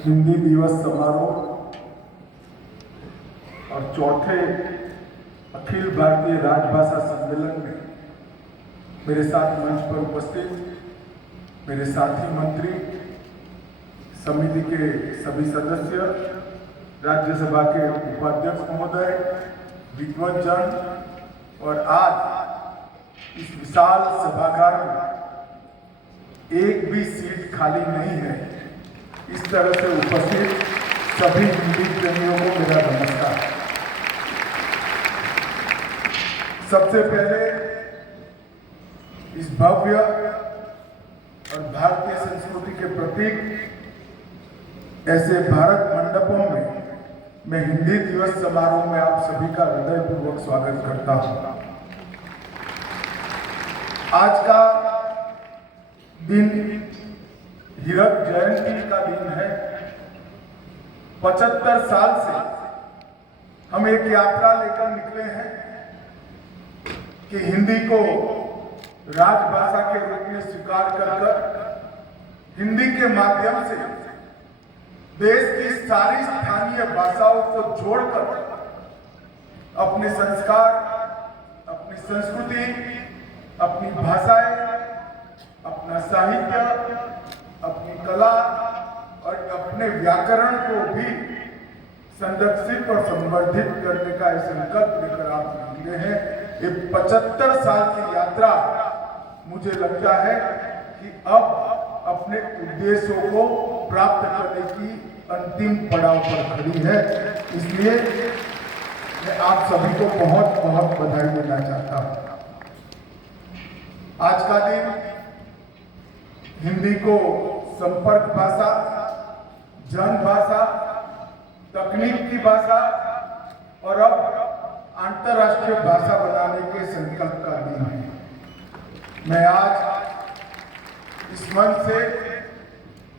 हिंदी दिवस समारोह और चौथे अखिल भारतीय राजभाषा सम्मेलन में मेरे साथ मंच पर उपस्थित मेरे साथी मंत्री, समिति के सभी सदस्य, राज्यसभा के उपाध्यक्ष महोदय, विद्वज्जन और आज इस विशाल सभागार में एक भी सीट खाली नहीं है, इस तरह से उपस्थित सभी हिंदी प्रेमियों को मेरा नमस्कार। सबसे पहले इस भव्य और भारतीय संस्कृति के प्रतीक ऐसे भारत मंडपों में मैं हिंदी दिवस समारोह में आप सभी का हृदयपूर्वक स्वागत करता हूं। आज का दिन हीरक जयंती का दिन है। 75 साल से हम एक यात्रा लेकर निकले हैं कि हिंदी को राजभाषा के रूप में स्वीकार कर हिंदी के माध्यम से देश की सारी स्थानीय भाषाओं को जोड़कर अपने संस्कार, अपनी संस्कृति, अपनी भाषाएं, अपना साहित्य, अपनी कला और अपने व्याकरण को भी संरक्षित और संवर्धित करने का संकल्प लेकर आप निकले हैं। ये 75 साल की यात्रा मुझे लगता है कि अब अपने उद्देश्यों को प्राप्त करने की अंतिम पड़ाव पर खड़ी है। इसलिए मैं आप सभी को बहुत बहुत बधाई देना चाहता हूं। आज का दिन हिंदी को संपर्क भाषा, जन भाषा, तकनीक की भाषा और अब अंतर्राष्ट्रीय भाषा बनाने के संकल्प का दिन है। मैं आज इस मंच से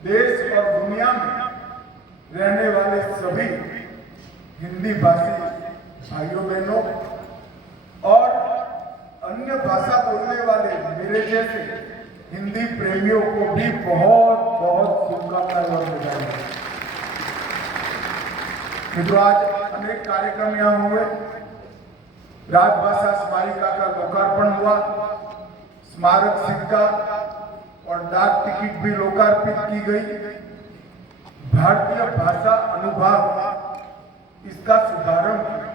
देश और दुनिया में रहने वाले सभी हिंदी भाषी भाइयों बहनों और अन्य भाषा बोलने वाले मेरे जैसे हिंदी प्रेमियों को भी बहुत बहुत शुभकामनाएं और बधाई। मित्रों, आज अनेक कार्यक्रम यहाँ हुए। राजभाषा स्मारिका का लोकार्पण हुआ, स्मारक सिक्का और डाक टिकट भी लोकार्पित की गई। भारतीय भाषा अनुभाग इसका शुभारंभ किया।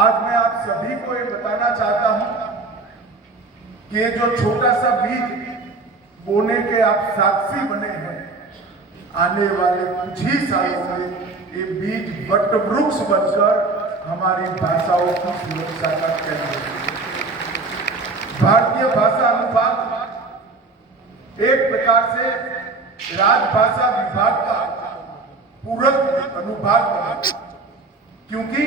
आज मैं आप सभी को ये बताना चाहता हूं कि ये जो छोटा सा बीज बोने के आप साक्षी बने हैं, आने वाले कुछ ही सालों में ये बीज वट वृक्ष बनकर हमारी भाषाओं की सुरक्षा का केंद्र है। भारतीय भाषा अनुभाग एक प्रकार से राजभाषा विभाग का पूरक अनुभाग बना, क्योंकि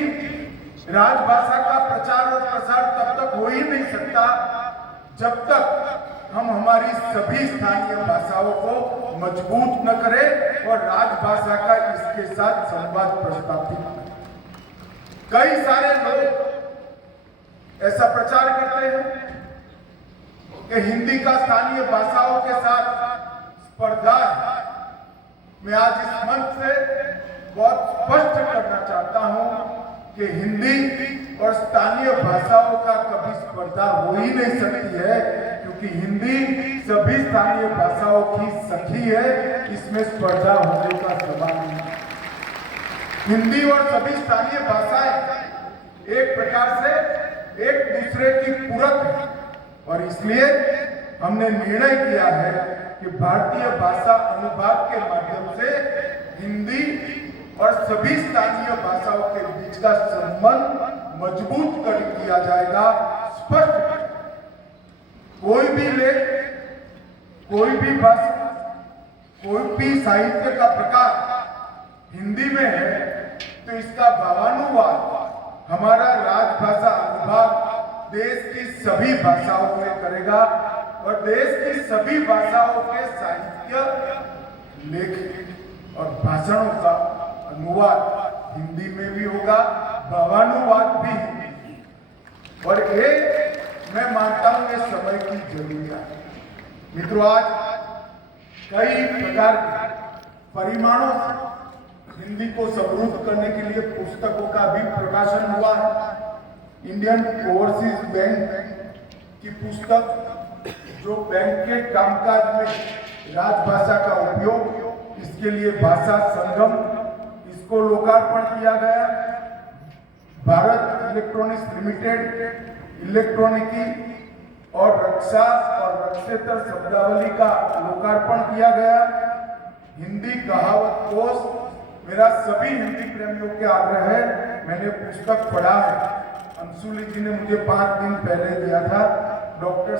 राजभाषा का प्रचार और प्रसार तब तक हो ही नहीं सकता जब तक हम हमारी सभी स्थानीय भाषाओं को मजबूत न करें और राजभाषा का इसके साथ संवाद प्रस्तापित करें। कई सारे लोग ऐसा प्रचार करते हैं कि हिंदी का स्थानीय भाषाओं के साथ स्पर्धा है। मैं आज इस मंच से बहुत स्पष्ट करना चाहता हूं कि हिंदी और स्थानीय भाषाओं का कभी स्पर्धा हो ही नहीं सकती है, क्योंकि हिंदी सभी स्थानीय भाषाओं की सखी है। इसमें स्पर्धा होने का सवाल नहीं। हिंदी और सभी स्थानीय भाषाएं एक प्रकार से एक दूसरे की पूरक है और इसलिए हमने निर्णय किया है कि भारतीय भाषा अनुभाग के माध्यम से हिंदी और सभी स्थानीय भाषाओं के बीच का संबंध मजबूत कर किया जाएगा। स्पष्ट कोई भी लेख, कोई भी भाषा, कोई भी साहित्य का प्रकार हिंदी में है तो इसका भावानुवाद हमारा राजभाषा अनुभाग देश की सभी भाषाओं में करेगा और देश की सभी भाषाओं के साहित्य, लेख और भाषणों का अनुवाद हिंदी में भी होगा, भावानुवाद भी हिंदी। और ये मैं मानता हूं ये समय की जरूरत है। मित्रों, आज कई प्रकार के परिमाणों से हिंदी को समृद्ध करने के लिए पुस्तकों का भी प्रकाशन हुआ है। इंडियन ओवरसीज बैंक की पुस्तक जो बैंक के कामकाज में राजभाषा का उपयोग, इसके लिए भाषा संगम, इसको लोकार्पण किया गया। भारत इलेक्ट्रॉनिक्स लिमिटेड इलेक्ट्रॉनिकी और रक्षा और रक्षेतर शब्दावली का लोकार्पण किया गया। हिंदी कहावत कोश, मेरा सभी हिंदी प्रेमियों के आग्रह है, मैंने पुस्तक पढ़ा है, अंशुली जी ने मुझे 5 दिन पहले दिया था, डॉक्टर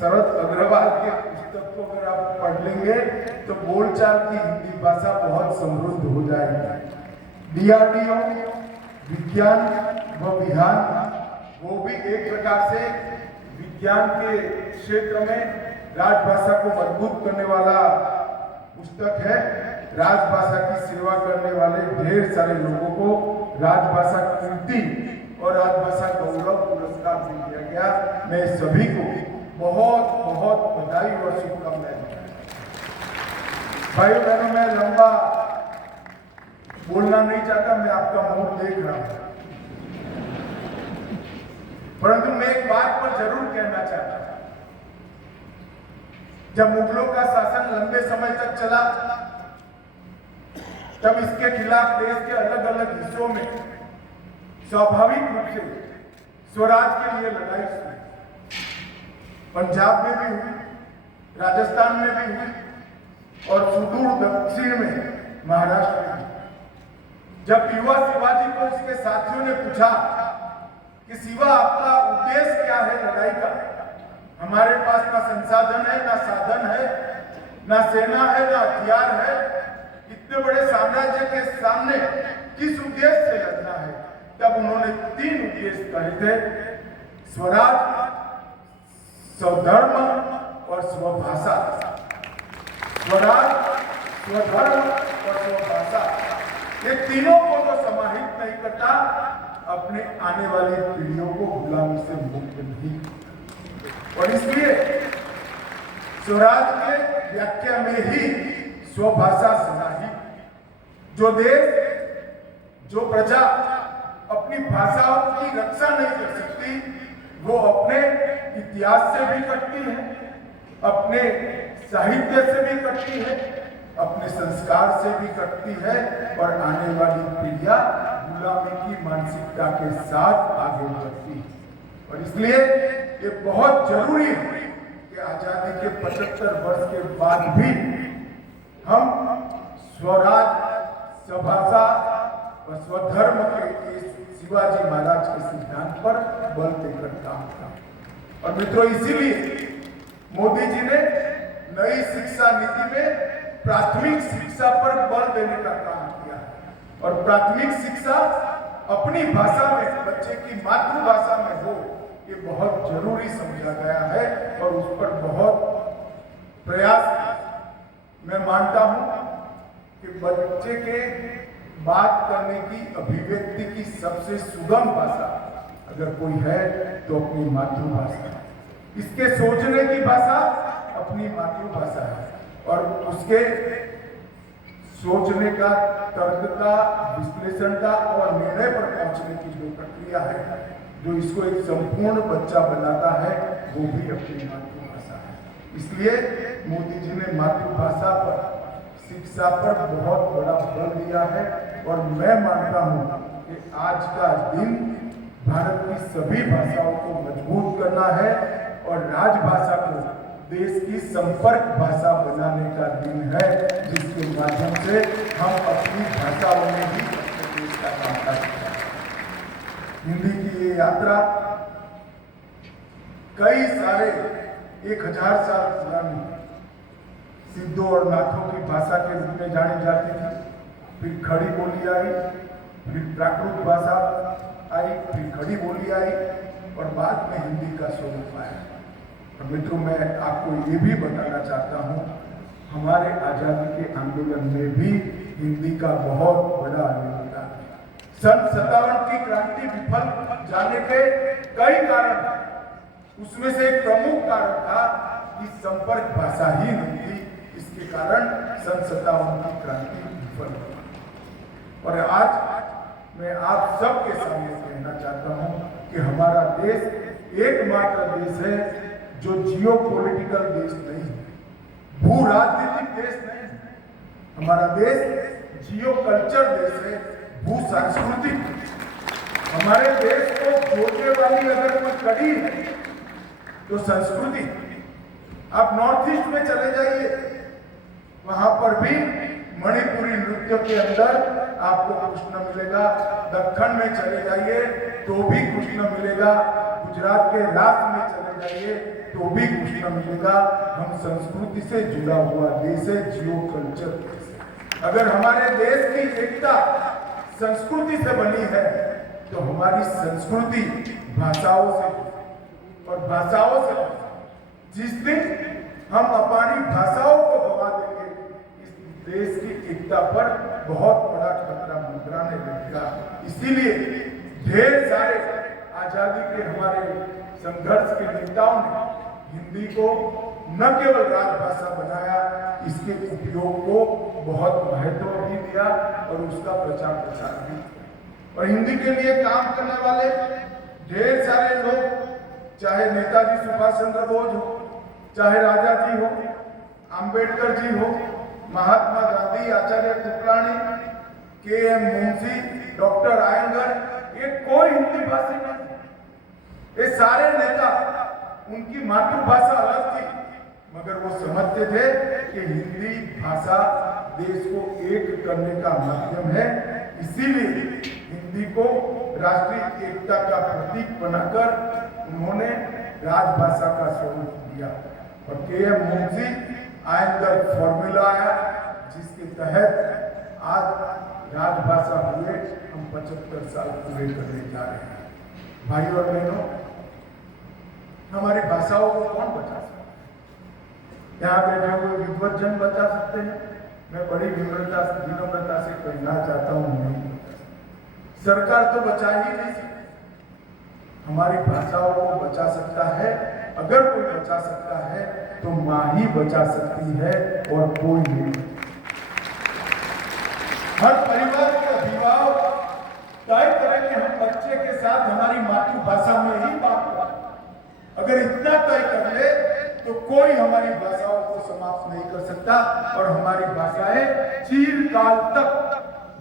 शरद अग्रवाल के पुस्तक को अगर आप पढ़ लेंगे तो बोलचाल की हिंदी भाषा बहुत समृद्ध हो जाएगी। डीआरडीओ विज्ञान व विहान, वो भी एक प्रकार से विज्ञान के क्षेत्र में राजभाषा को मजबूत करने वाला पुस्तक है। राजभाषा की सेवा करने वाले ढेर सारे लोगों को राजभाषा कीर्ति और राजभाषा गौरव पुरस्कार भी दिया गया। मैं सभी को बहुत बहुत बधाई और शुभकामनाएं देता हूं। भाइयों बहनों, मैं लंबा बोलना नहीं चाहता, मैं आपका मुंह देख रहा हूं, परंतु मैं एक बात पर जरूर कहना चाहता हूं। जब मुगलों का शासन लंबे समय तक चला, तब इसके खिलाफ देश के अलग अलग हिस्सों में स्वाभाविक रूप से स्वराज के लिए लड़ाई हुई। पंजाब में भी हुई, राजस्थान में भी हुई और सुदूर दक्षिण में महाराष्ट्र में हुई। जब युवा शिवाजी को उसके साथियों ने पूछा कि शिवा, आपका उद्देश्य क्या है लड़ाई का? हमारे पास ना संसाधन है, ना साधन है, ना सेना है, ना हथियार है, इतने बड़े साम्राज्य के सामने किस उद्देश्य से लड़ना है? तब उन्होंने 3 उद्देश्य कहे थे, स्वराज, स्वधर्म और स्वभाषा। स्वराज, स्वधर्म और स्वभाषा, ये तीनों को तो समाहित नहीं करता, अपने आने वाली पीढ़ियों को गुलामी से मुक्त नहीं। और इसलिए स्वराज के व्याख्या में ही स्वभाषा समाहित। जो देश, जो प्रजा अपनी भाषाओं की रक्षा नहीं कर सकती, वो अपने इतिहास से भी कटती है, अपने साहित्य से भी कटती है, अपने संस्कार से भी कटती है और आने वाली पीढ़ियां गुलामी की मानसिकता के साथ आगे बढ़ती है। और इसलिए ये बहुत जरूरी है कि आजादी के 75 वर्ष के बाद भी हम स्वराज, स्वभाषा और स्वधर्म के शिवाजी महाराज के सिद्धांत पर बल देकर काम किया। और मित्रों, इसीलिए मोदी जी ने नई शिक्षा नीति में प्राथमिक शिक्षा पर बल देने का काम किया है। और प्राथमिक शिक्षा अपनी भाषा में, बच्चे की मातृभाषा में हो, ये बहुत जरूरी समझा गया है और उस पर बहुत प्रयास किया। मैं मानता हूं कि बच्चे के बात करने की, अभिव्यक्ति की सबसे सुगम भाषा अगर कोई है तो अपनी मातृभाषा है। इसके सोचने की भाषा अपनी मातृभाषा है और उसके सोचने का, तर्क का, विश्लेषण का और निर्णय पर पहुंचने की जो प्रक्रिया है, जो इसको एक संपूर्ण बच्चा बनाता है, वो भी अपनी मातृभाषा है। इसलिए मोदी जी ने मातृभाषा पर, शिक्षा पर बहुत बड़ा बल दिया है और मैं मानता हूं कि आज का दिन भारत की सभी भाषाओं को मजबूत करना है और राजभाषा को देश की संपर्क भाषा बनाने का दिन है, जिसके माध्यम से हम अपनी भाषाओं में भी अपने देश का काम कर सकते हैं। हिंदी की ये यात्रा कई सारे 1000 साल पुरानी सिद्धों और नाथों की भाषा के रूप में जानी जाती थी। फिर खड़ी बोली आई, फिर प्राकृत भाषा आई, फिर खड़ी बोली आई और बाद में हिंदी का स्वरूप आया। और मित्रों, मैं आपको ये भी बताना चाहता हूँ, हमारे आजादी के आंदोलन में भी हिंदी का बहुत बड़ा योगदान है। सन 57 की क्रांति विफल जाने के कई कारण, उसमें से एक प्रमुख कारण था कि संपर्क भाषा ही नहीं थी। जिसके कारण सन 57 की क्रांति विफल हुई। और आज मैं आप सबके सामने कहना चाहता हूं कि हमारा देश एकमात्र देश है जो जियो पॉलिटिकल देश नहीं है, भू राजनीतिक देश नहीं है। हमारा देश जियो कल्चर देश है, भू सांस्कृतिक। हमारे देश को जोड़ने वाली अगर कोई कड़ी है तो संस्कृति। आप नॉर्थ ईस्ट में चले जाइए, वहां पर भी मणिपुरी नृत्य के अंदर आपको कृष्ण मिलेगा। दक्कन में चले जाइए तो भी कृष्ण मिलेगा। गुजरात के रास में चले जाइए तो भी कृष्ण मिलेगा। हम संस्कृति से जुड़ा हुआ देश है, जियो कल्चर देश है। अगर हमारे देश की एकता संस्कृति से बनी है तो हमारी संस्कृति भाषाओं से और भाषाओं से, जिस दिन हम अपनी भाषाओं को गवा देंगे इस देश की एकता पर बहुत बड़ा खतरा मंडराने लगेगा। इसीलिए ढेर सारे आजादी के हमारे संघर्ष के नेताओं ने हिंदी को न केवल राजभाषा बनाया, इसके उपयोग को बहुत महत्व भी दिया और उसका प्रचार प्रसार भी किया। और हिंदी के लिए काम करने वाले ढेर सारे लोग, चाहे नेताजी सुभाष चंद्र बोस हो, चाहे राजा जी हो, अंबेडकर जी हो, महात्मा गांधी, आचार्य कृपलानी, के.एम. मुंशी, डॉक्टर आयंगर, ये कोई हिंदी भाषी नहीं। ये सारे नेता, उनकी मातृभाषा अलग थी, मगर वो समझते थे कि हिंदी भाषा देश को एक करने का माध्यम है। इसीलिए हिंदी को राष्ट्रीय एकता का प्रतीक बनाकर उन्होंने राजभाषा का स्वरूप दिया। और के.एम. मुंशी आयंगर फॉर्मूला आया, जिसके तहत आज राजभाषा हुए हम 75 साल पूरे करने जा रहे हैं। भाई और बहनों, हमारी भाषाओं को कौन बचा सकता है? यहाँ बैठे हुए विद्वत जन बचा सकते हैं। मैं बड़ी विनम्रता से कहना चाहता हूँ, नहीं बचा सकते। सरकार तो बचा ही नहीं सकती। हमारी भाषाओं को बचा सकता है, अगर कोई बचा सकता है तो माँ ही बचा सकती है और कोई नहीं। हर परिवार के अभिभावक तय करें कि हम बच्चे के साथ हमारी मातृभाषा में ही बात करें। अगर इतना तय कर ले तो कोई हमारी भाषाओं को समाप्त नहीं कर सकता और हमारी भाषाएं चिरकाल तक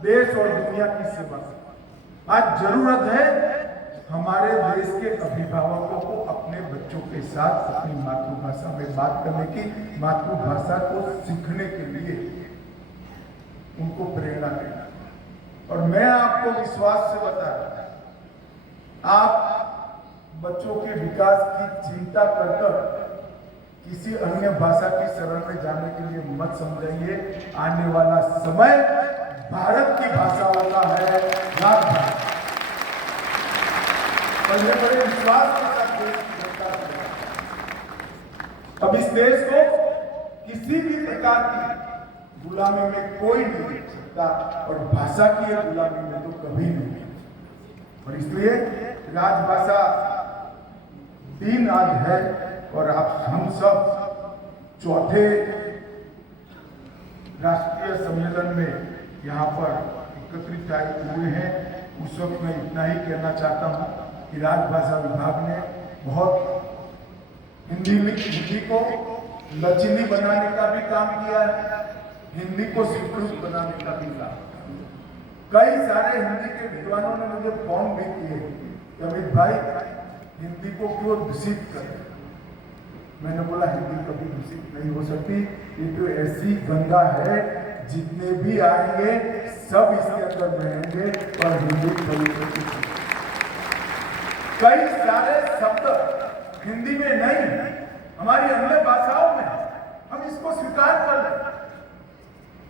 देश और दुनिया की सेवा। आज जरूरत है हमारे देश के अभिभावकों को अपने बच्चों के साथ अपनी मातृभाषा में बात करने की, मातृभाषा को सीखने के लिए उनको प्रेरणा देना। और मैं आपको विश्वास से बता रहा हूं, आप बच्चों के विकास की चिंता कर किसी अन्य भाषा की शरण में जाने के लिए मत समझाइए। आने वाला समय भारत की भाषाओं का है, राजभाषा। बड़े विश्वास के साथ अब इस देश को किसी भी प्रकार की गुलामी में कोई नहीं देख सकता और भाषा की गुलामी में तो कभी नहीं। और इसलिए राजभाषा दिन आज है और आप हम सब चौथे राष्ट्रीय सम्मेलन में यहाँ पर एकत्रित आए हुए हैं। उस वक्त मैं इतना ही कहना चाहता हूँ कि राजभाषा विभाग ने बहुत हिंदी को लचीली बनाने का भी काम किया है, हिंदी को स्वीकृत बनाने का भी काम। कई सारे हिंदी के विद्वानों ने मुझे फोन भी किए कि अमित भाई हिंदी को क्यों दूषित कर। मैंने बोला हिंदी कभी दूषित नहीं हो सकती, ये तो ऐसी गंगा है, जितने भी आएंगे सब इसके अंदर रहेंगे और हिंदी पवित्र। कई सारे शब्द हिंदी में नहीं, हमारी अन्य भाषाओं में, हम इसको स्वीकार कर लें।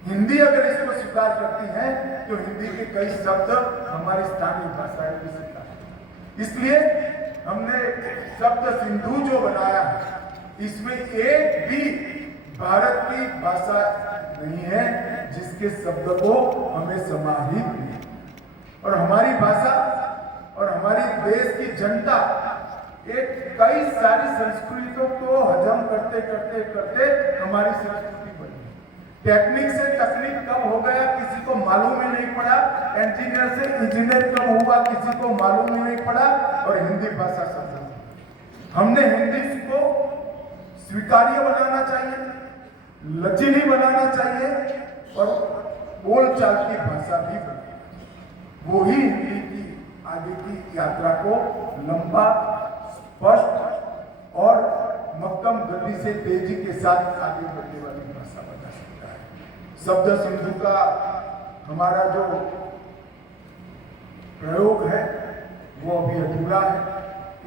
हिंदी अगर इसको स्वीकार करती है तो हिंदी के कई शब्द हमारी स्थानीय भाषाएं भी स्वीकार। इसलिए हमने शब्द सिंधु जो बनाया है, इसमें एक भी भारत की भाषा नहीं है जिसके शब्द को हमें समाहित नहीं। और हमारी भाषा और हमारी देश की जनता एक कई सारी संस्कृतियों को हजम करते करते करते हमारी संस्कृति बनी। टेक्निक से तकनीक कब हो गया किसी को मालूम ही नहीं पड़ा, इंजीनियर से इंजीनियर कब हुआ किसी को मालूम ही नहीं पड़ा, और हिंदी भाषा समझा। हमने हिंदी को स्वीकार्य बनाना चाहिए, लचीली बनाना चाहिए, और बोलचाल की भाषा भी बनाना चाहिए। वो ही हिंदी की आगे की यात्रा को लंबा, स्पष्ट और मक्कम गति से तेजी के साथ आगे बढ़ने वाली भाषा बना सकता है। शब्द सिंधु का हमारा जो प्रयोग है वो अभी अधूरा है,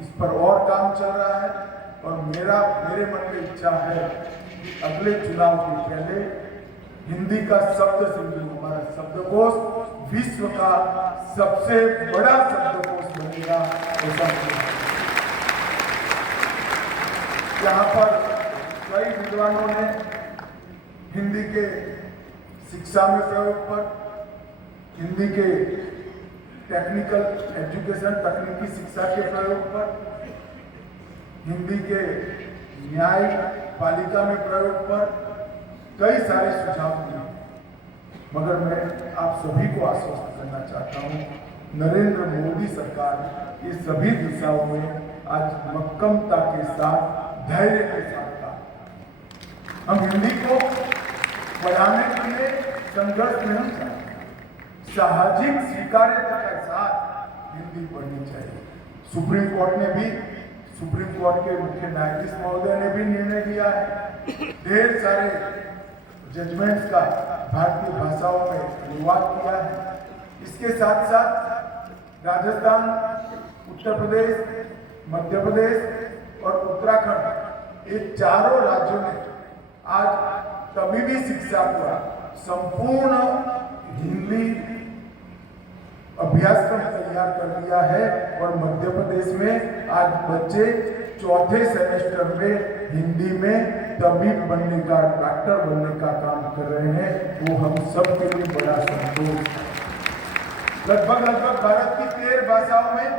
इस पर और काम चल रहा है, और मेरे मन में इच्छा है कि अगले चुनाव के पहले हिंदी का शब्द सिंधु, हमारा शब्दकोश विश्व का सबसे बड़ा शब्दकोश बनेगा। यहाँ पर कई विद्वानों ने हिंदी के शिक्षा में प्रयोग पर, हिंदी के टेक्निकल एजुकेशन तकनीकी शिक्षा के प्रयोग पर, हिंदी के न्याय पालिका में प्रयोग पर कई सारे सुझाव दिए, मगर मैं आप सभी को आश्वस्त करना चाहता हूँ, नरेंद्र मोदी सरकार ये सभी दिशाओं में आज मक्कमता के साथ, धैर्य के साथ काम। हम हिंदी को बढ़ाने के लिए संघर्ष नहीं चाहते, सामाजिक स्वीकार्यता के साथ हिंदी पढ़नी चाहिए। सुप्रीम कोर्ट के मुख्य न्यायाधीश महोदय ने भी निर्णय लिया है, ढेर सारे जजमेंट्स का भारतीय भाषाओं में अनुवाद किया है। इसके साथ साथ राजस्थान, उत्तर प्रदेश, मध्य प्रदेश और उत्तराखंड, ये चारों राज्यों ने आज तबीबी शिक्षा का संपूर्ण हिंदी अभ्यासक्रम तैयार कर लिया है, और मध्य प्रदेश में आज बच्चे चौथे सेमेस्टर में हिंदी में तबीब बनने का, डॉक्टर बनने का काम कर रहे हैं। वो हम सब के लिए बड़ा संतोष। लगभग भारत की 13 भाषाओं में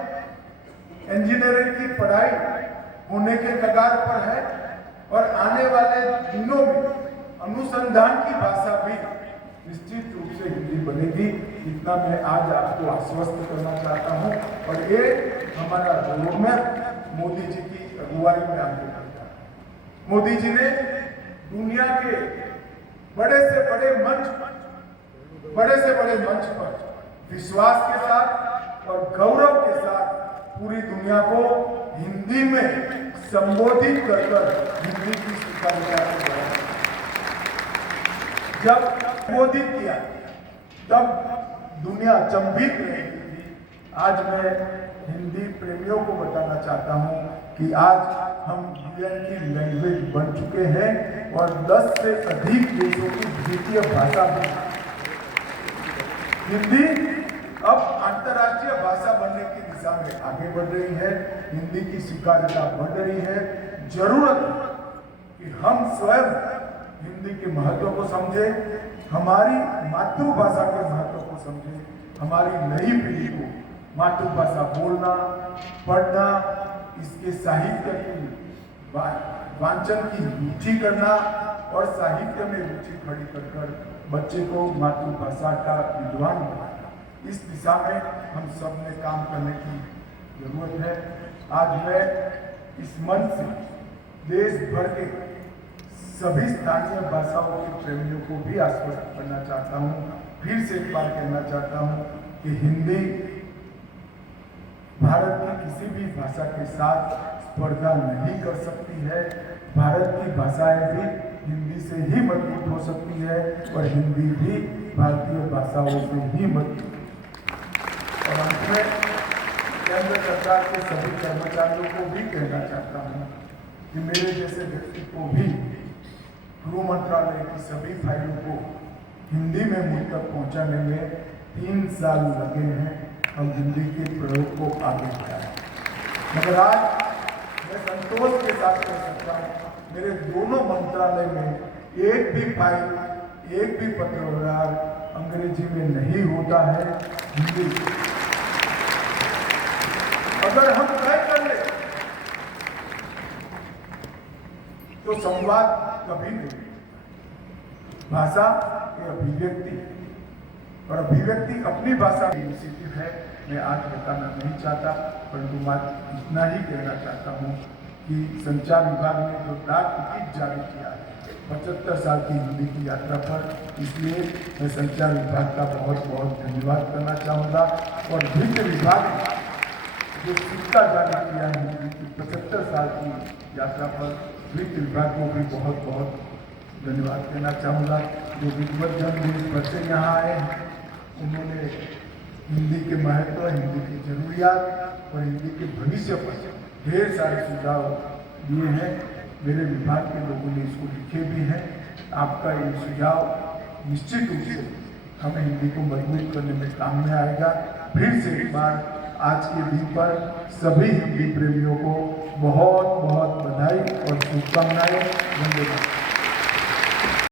इंजीनियरिंग की पढ़ाई होने के कगार पर है, और आने वाले दिनों में अनुसंधान की भाषा भी निश्चित रूप से हिंदी बनेगी। इतना मैं आज आपको आश्वस्त करना चाहता हूं, और ये हमारा रोडमैप मोदी जी की अगुवाई में आगे बढ़ता है। मोदी जी ने दुनिया के बड़े से बड़े मंच पर विश्वास के साथ और गौरव के साथ पूरी दुनिया को हिंदी में संबोधित कर हिंदी की स्वीकार्यता को बढ़ाया। जब संबोधित किया तब दुनिया अचंभित रही थी। आज मैं हिंदी प्रेमियों को बताना चाहता हूं कि आज हम यूएन की लैंग्वेज बन चुके हैं, और 10 से अधिक देशों की द्वितीय भाषा बनी। हिंदी अब अंतर्राष्ट्रीय भाषा बनने की दिशा में आगे बढ़ रही है, हिंदी की स्वीकार्यता बढ़ रही है। जरूरत है कि हम स्वयं हिंदी के महत्व को समझें, हमारी मातृभाषा के महत्व को समझें, हमारी नई पीढ़ी को मातृभाषा बोलना, पढ़ना, इसके साहित्य की वांचन की रुचि करना, और साहित्य में रुचि खड़ी कर बच्चे को मातृभाषा का विद्वान बनाना। इस दिशा में हम सब ने काम करने की जरूरत है। आज मैं इस मंच से देश भर के सभी स्थानीय भाषाओं के प्रेमियों को भी आश्वस्त करना चाहता हूँ, फिर से एक बार कहना चाहता हूँ कि हिंदी भारत की किसी भी भाषा के साथ स्पर्धा नहीं कर सकती है। भारत की भाषाएं भी हिंदी से ही मजबूत हो सकती है, और हिंदी भी भारतीय भाषाओं से ही मजबूत। और अंत में केंद्र सरकार के सभी कर्मचारियों को भी कहना चाहता हूँ कि मेरे जैसे व्यक्ति को भी गृह मंत्रालय की सभी फाइलों को हिंदी में मुझ तक पहुँचाने में 3 साल लगे हैं। हम हिंदी के प्रयोग को आगे बढ़ाएं, मगर आज मैं संतोष के साथ कह सकता हूँ, मेरे दोनों मंत्रालय में एक भी फाइल, एक भी पत्र व्यवहार अंग्रेजी में नहीं होता है, हिंदी। अगर हम तय कर ले तो संवाद कभी नहीं। भाषा ये अभिव्यक्ति है और अभिव्यक्ति अपनी भाषा में इनिशिएटिव है। मैं आज बताना नहीं चाहता, परंतु मैं इतना ही कहना चाहता हूँ कि संचार विभाग ने जो डाक टिकट जारी किया है 75 साल की हिंदी की यात्रा पर, इसलिए मैं संचार विभाग का बहुत बहुत धन्यवाद करना चाहूँगा। और वित्त विभाग ने जो सिक्का जारी किया है हिंदी की 75 साल की यात्रा पर, वित्त विभाग को भी बहुत बहुत धन्यवाद देना चाहूँगा। जो विद्वत जन देश भर से यहाँ आए हैं, उन्होंने हिंदी के महत्व, हिंदी की जरूरियात और हिंदी के भविष्य पर ढेर सारे सुझाव दिए हैं। मेरे विभाग के लोगों ने इसको लिखे भी हैं। आपका ये सुझाव निश्चित रूप से हमें हिंदी को मजबूत करने में काम में आएगा। फिर से एक बार आज के दिन पर सभी हिंदी प्रेमियों को बहुत बहुत बधाई और शुभकामनाएं। धन्यवाद।